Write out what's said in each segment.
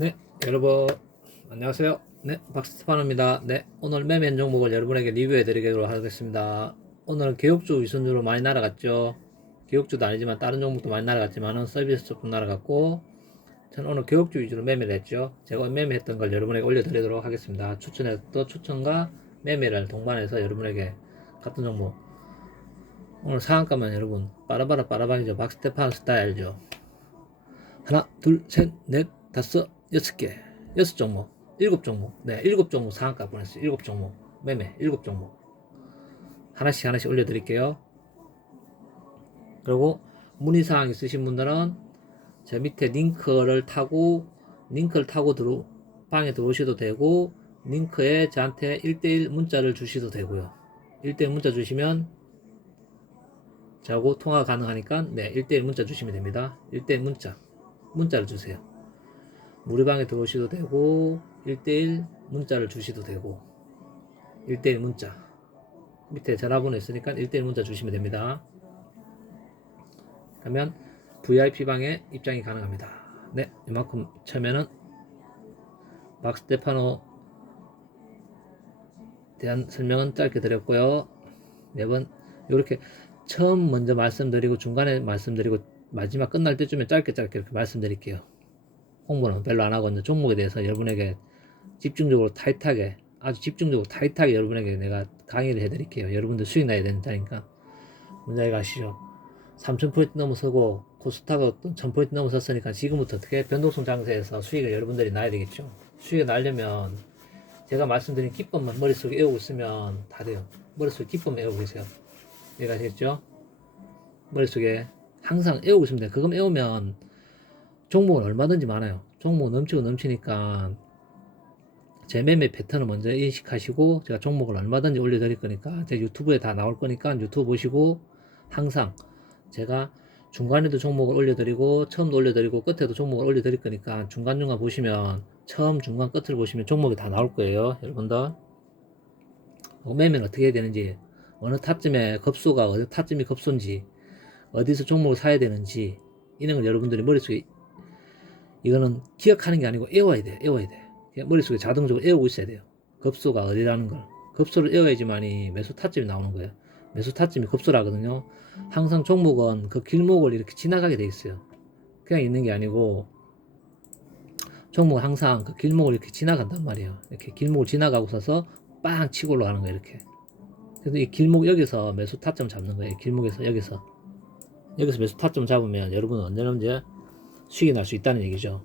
네, 여러분 안녕하세요. 네, 박스테파노입니다. 네, 오늘 매매 종목을 여러분에게 리뷰해 드리도록 하겠습니다. 오늘은 개혁주 위선주로 많이 날아갔죠. 개혁주도 아니지만 다른 종목도 많이 날아갔지만은 서비스 조금 날아갔고 저는 오늘 개혁주 위주로 매매를 했죠. 제가 매매했던 걸 여러분에게 올려드리도록 하겠습니다. 추천했던 추천과 매매를 동반해서 여러분에게 같은 종목 오늘 상한가만 여러분 빠라바라 빠라방이죠. 박스테파노 스타일죠. 하나, 둘, 셋, 넷, 다섯, 여섯 개, 여섯 종목, 일곱 종목, 네, 일곱 종목 상한가 보냈어요. 일곱 종목, 매매, 일곱 종목. 하나씩 하나씩 올려드릴게요. 그리고 문의사항 있으신 분들은 제 밑에 링크를 타고, 링크를 타고 들어, 방에 들어오셔도 되고, 링크에 저한테 1대1 문자를 주셔도 되고요. 1대1 문자 주시면 저하고 통화 가능하니까, 네, 1대1 문자 주시면 됩니다. 1대1 문자. 문자를 주세요. 우리 방에 들어오셔도 되고 1대1 문자를 주셔도 되고 1대1 문자 밑에 전화번호 있으니까 1대1 문자 주시면 됩니다. 그러면 VIP 방에 입장이 가능합니다. 네, 이만큼 처음에는 박스테파노 대한 설명은 짧게 드렸고요. 매번 이렇게 처음 먼저 말씀드리고 중간에 말씀드리고 마지막 끝날 때쯤에 짧게 짧게 이렇게 말씀드릴게요. 홍보는 별로 안 하고 이제 종목에 대해서 여러분에게 집중적으로 타이트하게 아주 집중적으로 타이트하게 여러분에게 내가 강의를 해드릴게요. 여러분들 수익 나야 된다니까 문제가 아시죠? 3,000포인트 넘어서고 코스닥 어떤 1,000포인트 넘어섰으니까 지금부터 어떻게 변동성 장세에서 수익을 여러분들이 나야 되겠죠. 수익을 날려면 제가 말씀드린 기법만 머릿속에 외우고 있으면 다 돼요. 머릿속에 기법 외우고 계세요. 이해가시겠죠? 머릿속에 항상 외우고 돼요. 그거 외우면 종목은 얼마든지 많아요. 종목 넘치고 넘치니까 제 매매 패턴을 먼저 인식하시고 제가 종목을 얼마든지 올려드릴 거니까 제 유튜브에 다 나올 거니까 유튜브 보시고 항상 제가 중간에도 종목을 올려드리고 처음도 올려드리고 끝에도 종목을 올려드릴 거니까 중간중간 보시면 처음 중간 끝을 보시면 종목이 다 나올 거예요 여러분들 어, 매매는 어떻게 해야 되는지 어느 타점에 급소가 어느 타점이 급소인지 어디서 종목을 사야 되는지 이런 걸 여러분들이 머릿속에 이거는 기억하는 게 아니고 외워야 돼 외워야 돼. 머릿속에 자동적으로 외우고 있어야 돼요. 급소가 어디라는 걸. 급소를 외워야지만이 매수 타점이 나오는 거예요. 매수 타점이 급소라거든요. 항상 종목은 그 길목을 이렇게 지나가게 돼 있어요. 그냥 있는 게 아니고 종목은 항상 그 길목을 이렇게 지나간단 말이에요. 이렇게 길목을 지나가고 서서 빵 치고 올라가는 거예요 이렇게. 그래서 이 길목 여기서 매수 타점 잡는 거예요. 길목에서 여기서. 여기서 매수 타점 잡으면 여러분은 언제나 언제 수익이 날 수 있다는 얘기죠.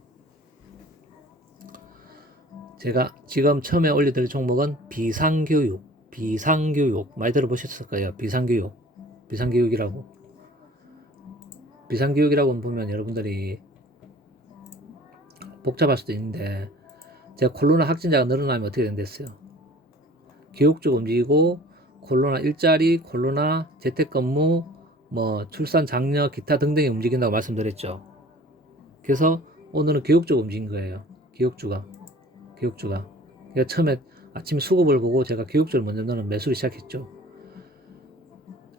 제가 지금 처음에 올려드릴 종목은 비상교육, 비상교육 많이 들어보셨을 거예요. 비상교육, 비상교육이라고. 비상교육이라고 보면 여러분들이 복잡할 수도 있는데 제가 코로나 확진자가 늘어나면 어떻게 된댔어요? 교육 쪽 움직이고 코로나 일자리, 코로나 재택근무, 뭐 출산 장려 기타 등등이 움직인다고 말씀드렸죠. 그래서 오늘은 교육 쪽 움직인 거예요. 교육주가 교육주가. 그러니까 처음에 아침 수급을 보고 제가 교육주를 먼저 넣는 매수를 시작했죠.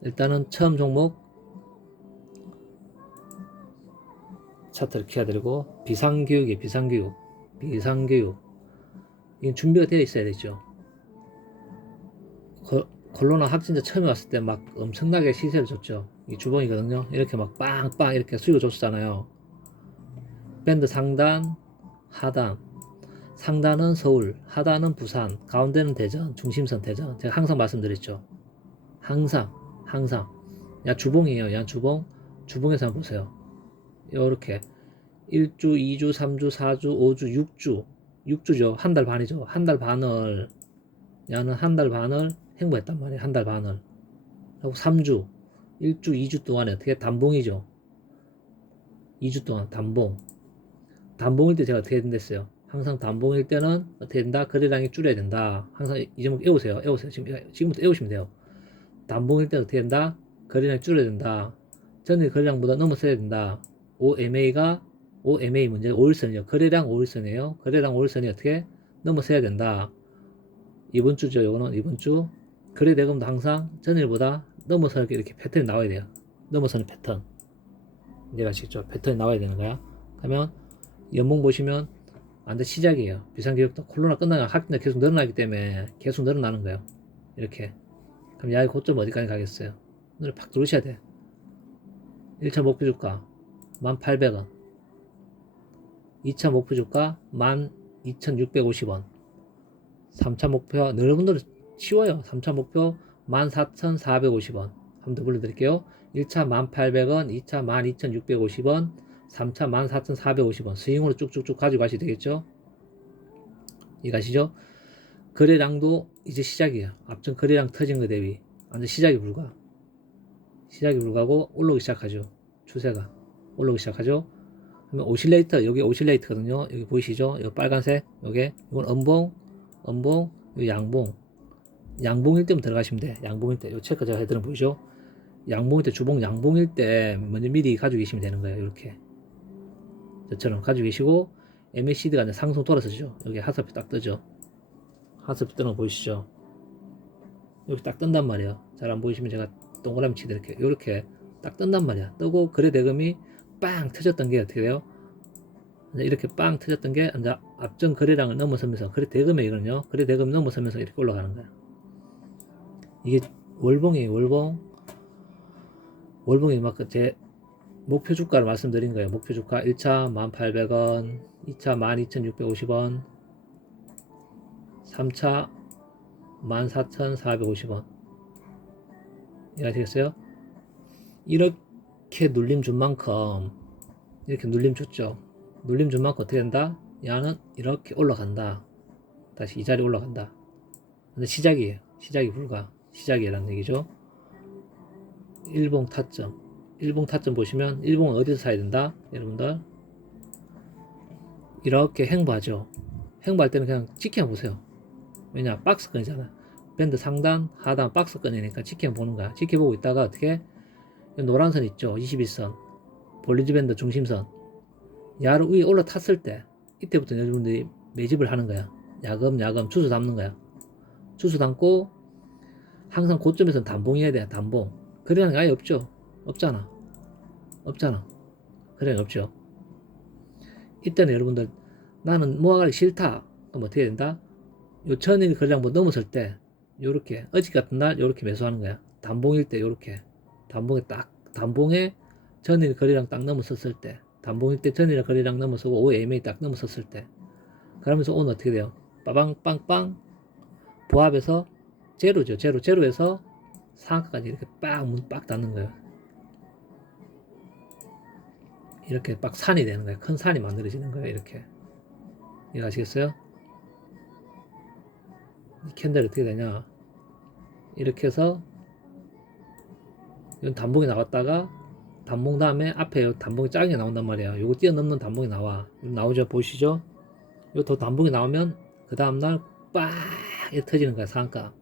일단은 처음 종목 차트를 키워드리고 비상교육이 비상교육 비상교육 이건 준비가 되어 있어야 되죠. 거, 코로나 확진자 처음에 왔을 때 막 엄청나게 시세를 줬죠. 이 주봉이거든요. 이렇게 막 빵빵 이렇게 수익을 줬잖아요. 밴드 상단, 하단. 상단은 서울, 하단은 부산, 가운데는 대전, 중심선 대전. 제가 항상 말씀드렸죠. 항상, 항상. 야, 주봉이에요. 야, 주봉. 주봉에서 한번 보세요. 요렇게. 1주, 2주, 3주, 4주, 5주, 6주. 6주죠. 한 달 반이죠. 한 달 반을, 야는 한 달 반을 행보했단 말이에요. 한 달 반을. 하고 3주, 1주, 2주 동안에 어떻게 단봉이죠. 2주 동안 단봉. 단봉일 때 제가 어떻게 된댔어요? 항상 단봉일 때는 어떻게 된다? 거래량이 줄여야 된다. 항상 이 제목 외우세요. 외우세요. 지금, 지금부터 외우시면 돼요. 단봉일 때 어떻게 된다? 거래량이 줄여야 된다. 전일 거래량보다 넘어서야 된다. OMA가 OMA 문제 5일선이요. 거래량 5일선이에요. 거래량 5일선이 어떻게 넘어서야 된다. 이번 주죠. 요거는 이번 주. 거래 대금도 항상 전일보다 넘어서 이렇게, 이렇게 패턴이 나와야 돼요. 넘어서는 패턴. 이제 아시겠죠? 패턴이 나와야 되는 거야. 그러면 연봉 보시면 안돼 시작이에요. 비상기록도 코로나 끝나면 확진자 계속 늘어나기 때문에 계속 늘어나는 거예요. 이렇게. 그럼 야의 고점 어디까지 가겠어요? 눈을 팍 누르셔야 돼. 1차 목표 주가 1,800원. 2차 목표 주가 12,650원. 3차 목표 여러분들 쉬워요. 3차 목표 14,450원. 한번 더 불러드릴게요. 1차 1,800원, 2차 12,650원, 3차 14,450원. 스윙으로 쭉쭉쭉 가지고 가시면 되겠죠? 이해가시죠? 거래량도 이제 시작이에요. 앞전 거래량 터진 거 대비. 완전 시작이 불과. 시작이 불가고 올라오기 시작하죠. 추세가. 올라오기 시작하죠. 그러면 오실레이터, 여기 오실레이터거든요. 여기 보이시죠? 이 빨간색, 요게. 이건 음봉, 음봉, 요 양봉. 양봉일 때면 들어가시면 돼. 양봉일 때. 요 체크 제가 해드린 거 보이죠? 양봉일 때, 주봉 양봉일 때 먼저 미리 가지고 계시면 되는 거예요. 이렇게. 저처럼 가지고 계시고, MACD가 이제 상승 돌아서죠. 여기 하사표 딱 뜨죠. 하사표 뜨는 거 보이시죠? 여기 딱 뜬단 말이에요. 잘 안 보이시면 제가 동그라미 치드릴게요. 이렇게 딱 뜬단 말이야. 뜨고 거래 대금이 빵 터졌던 게 어떻게 돼요? 이렇게 빵 터졌던 게 이제 앞전 거래량을 넘어서면서 거래 대금액이거든요. 거래 대금 넘어서면서 이렇게 올라가는 거야. 이게 월봉이에요. 월봉. 월봉이 막 제 목표 주가를 말씀드린 거예요. 목표 주가 1차 1,800원, 2차 12,650원, 3차 14,450원. 이해하시겠어요? 이렇게 눌림 준 만큼, 이렇게 눌림 줬죠. 눌림 준 만큼 어떻게 된다? 야는 이렇게 올라간다. 다시 이 자리 올라간다. 근데 시작이에요. 시작이 불가. 시작이라는 얘기죠. 일봉 타점. 일봉 타점 보시면, 일봉은 어디서 사야 된다? 여러분들. 이렇게 행보하죠. 행보할 때는 그냥 지켜 보세요. 왜냐? 박스권이잖아. 밴드 상단, 하단 박스권이니까 지켜보는 거야. 지켜보고 있다가 어떻게? 이 노란 선 있죠? 21선. 볼리지 밴드 중심선. 야를 위에 올라탔을 때, 이때부터 여러분들이 매집을 하는 거야. 야금, 야금, 주수 담는 거야. 주수 담고, 항상 고점에서는 단봉해야 돼, 단봉. 그래는 아예 없죠? 없잖아. 없잖아. 그래는 없죠. 이때는 여러분들, 나는 모아가기 싫다. 그럼 어떻게 된다? 요 천일 거래량 뭐 넘었을 때 요렇게 어제 같은 날 요렇게 매수하는 거야 단봉일 때 요렇게 단봉에 딱 단봉에 전일 거래량 딱 넘었었을 때 단봉일 때 전일 거래량 넘어서고 OMA 딱 넘었었을 때 그러면서 오늘 어떻게 돼요 빠방 빵빵 보합에서 제로죠 제로 제로에서 상한가까지 이렇게 빡 문 빡 닫는 거예요 이렇게 빡 산이 되는 거예요. 큰 산이 만들어지는 거예요 이렇게. 이해가시겠어요? 이 캔들이 어떻게 되냐? 이렇게 해서 이건 단봉이 나왔다가 단봉 다음에 앞에 요 단봉이 작은 게 나온단 말이야 요거 뛰어넘는 단봉이 나와. 나오죠? 보이시죠? 요 더 단봉이 나오면 그 다음날 빡 이렇게 터지는 거야 상한가.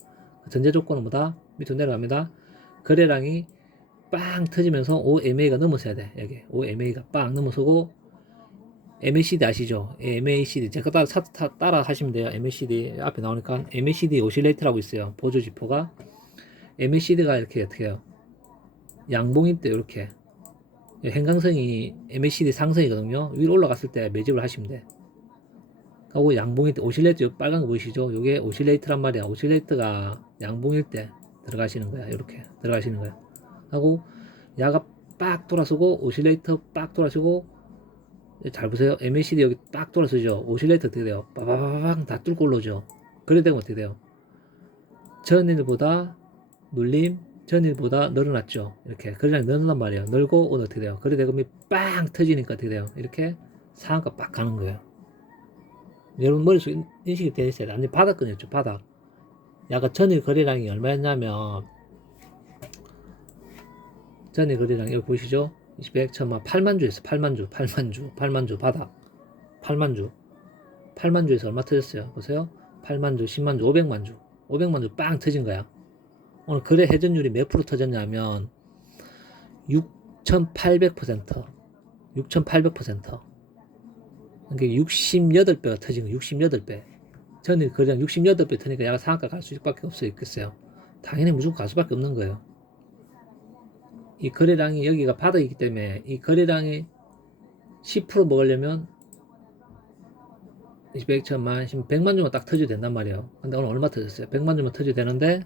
전제 조건은 뭐다? 밑으로 내려갑니다. 거래량이 빵 터지면서 OMA가 넘어서야 돼 여기 OMA가 빵 넘어서고 MACD 아시죠? 예, MACD 제가 따라, 차- 타- 따라 하시면 돼요. MACD 앞에 나오니까 MACD 오실레이트라고 있어요. 보조 지표가 MACD가 이렇게 어떻게 해요? 양봉일 때 이렇게 행강성이 MACD 상승이거든요. 위로 올라갔을 때 매집을 하시면 돼. 하고 양봉일 때 오실레이트 요 빨간 거 보이시죠? 요게 오실레이트란 말이야. 오실레이트가 양봉일 때 들어가시는 거야. 이렇게 들어가시는 거야. 하고 야가 빡 돌아서고 오실레이터 빡 돌아서고 잘 보세요. MACD 여기 딱 돌아서죠. 오실레이터 어떻게 돼요? 빠바바방 다 뚫고 올라오죠. 그래 되면 어떻게 돼요? 전일보다 눌림, 전일보다 늘어났죠. 이렇게. 거래량이 늘어난 말이에요. 늘고 오늘 어떻게 돼요? 거래 대금이 빵 터지니까 어떻게 돼요? 이렇게 상한가 빡 가는 거예요. 여러분 머릿속에 인- 인식이 돼. 완전 바닥권이었죠. 바닥. 약간 전일 거래량이 얼마였냐면 전일 거래량 여기 보이시죠? 200, 천만, 8만 주에서 8만 주, 8만 주, 8만 주 바닥, 8만 주, 8만 주에서 얼마 터졌어요? 보세요. 8만 주, 10만 주, 500만 주, 500만 주 빵 터진 거야. 오늘 거래 회전율이 몇 프로 터졌냐면 6,800%, 6,800%. 그러니까 68배가 터진 거, 68배. 전일 거래량 68배 터니까 야가 상한가 갈 수밖에 없어 있겠어요. 당연히 무조건 갈 수밖에 없는 거예요. 이 거래량이 여기가 바닥이기 때문에 이 거래량이 10% 먹으려면 20, 100, 1000만, 10, 100만 주면 딱 터져도 된단 말이에요. 근데 오늘 얼마 터졌어요? 100만 주면 터져도 되는데,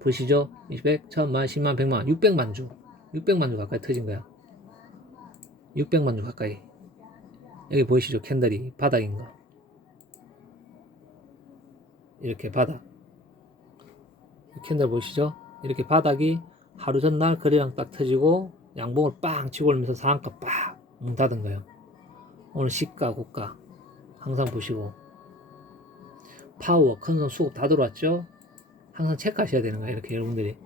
보시죠? 20, 100, 1000만, 10만, 100만, 600만 주. 600만 주 가까이 터진 거야. 600만 주 가까이. 여기 보이시죠? 캔들이 바닥인 거. 이렇게 바닥. 캔들 보이시죠? 이렇게 바닥이 하루 전날 거래량 딱 터지고 양봉을 빵 치고 올면서 상한가 빡문 닫은 거예요. 오늘 시가 고가 항상 보시고 파워 큰손 수급 다 들어왔죠? 항상 체크하셔야 되는 거예요. 이렇게 여러분들이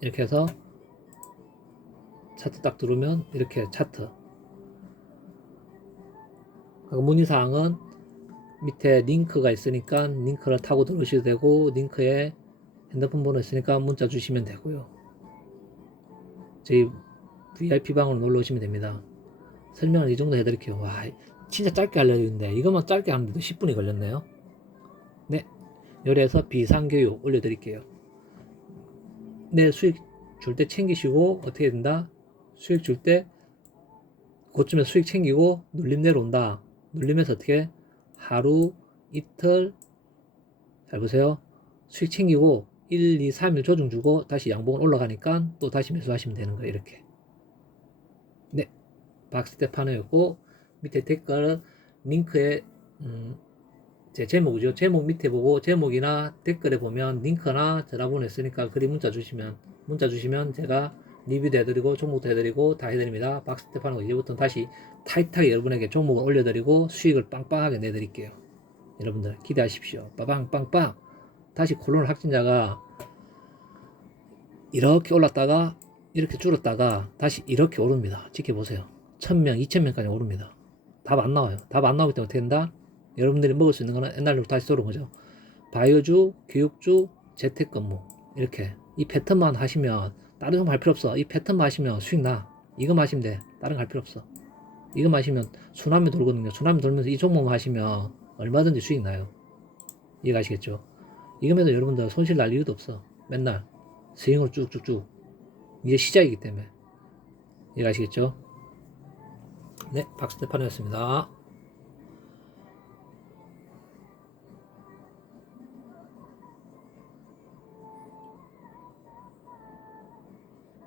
이렇게 해서 차트 딱 누르면 이렇게 차트 그리고 문의사항은 밑에 링크가 있으니까 링크를 타고 들어오셔도 되고 링크에 핸드폰 번호 있으니까 문자 주시면 되고요. 저희 VIP 방으로 놀러 오시면 됩니다. 설명을 이 정도 해드릴게요. 와 진짜 짧게 알려드리는데 이것만 짧게 하는데도 10분이 걸렸네요. 네 요리해서 비상교육 올려드릴게요. 내 수익 줄 때 챙기시고 어떻게 된다? 수익 줄 때 그쯤에 수익 챙기고 눌림 내려온다. 눌림에서 어떻게? 하루 이틀. 잘 보세요. 수익 챙기고 1, 2, 3일 조정 주고 다시 양봉은 올라가니까 또 다시 매수하시면 되는 거예요 이렇게. 네. 박스텝 하나였고 밑에 댓글 링크에 음, 제 제목이죠. 제목 밑에 보고 제목이나 댓글에 보면 링크나 전화번호 있으니까 글이 문자 주시면 문자 주시면 제가 리뷰도 해드리고 종목도 해드리고 다 해드립니다. 거 이제부터는 다시 타이트하게 여러분에게 종목을 올려드리고 수익을 빵빵하게 내드릴게요. 여러분들 기대하십시오. 빠방빵빵 다시 코로나 확진자가 이렇게 올랐다가 이렇게 줄었다가 다시 이렇게 오릅니다. 지켜보세요. 1000명, 2000명까지 오릅니다. 답 안 나와요. 답 안 나오기 때문에 어떻게 된다? 여러분들이 먹을 수 있는 거는 옛날로 다시 돌아온 거죠. 바이오주, 교육주, 재택근무 이렇게 이 패턴만 하시면 다른 거 할 필요 없어. 이 패턴만 하시면 수익 나. 이거 마시면 돼. 다른 거 할 필요 없어. 이거 마시면 수남이 돌거든요. 수남이 돌면서 이 종목만 하시면 얼마든지 수익 나요. 이해가시겠죠? 이거면서 여러분들 손실 날 이유도 없어. 맨날 스윙으로 쭉쭉쭉. 이제 시작이기 때문에. 이해가시겠죠? 네, 박스테판이었습니다.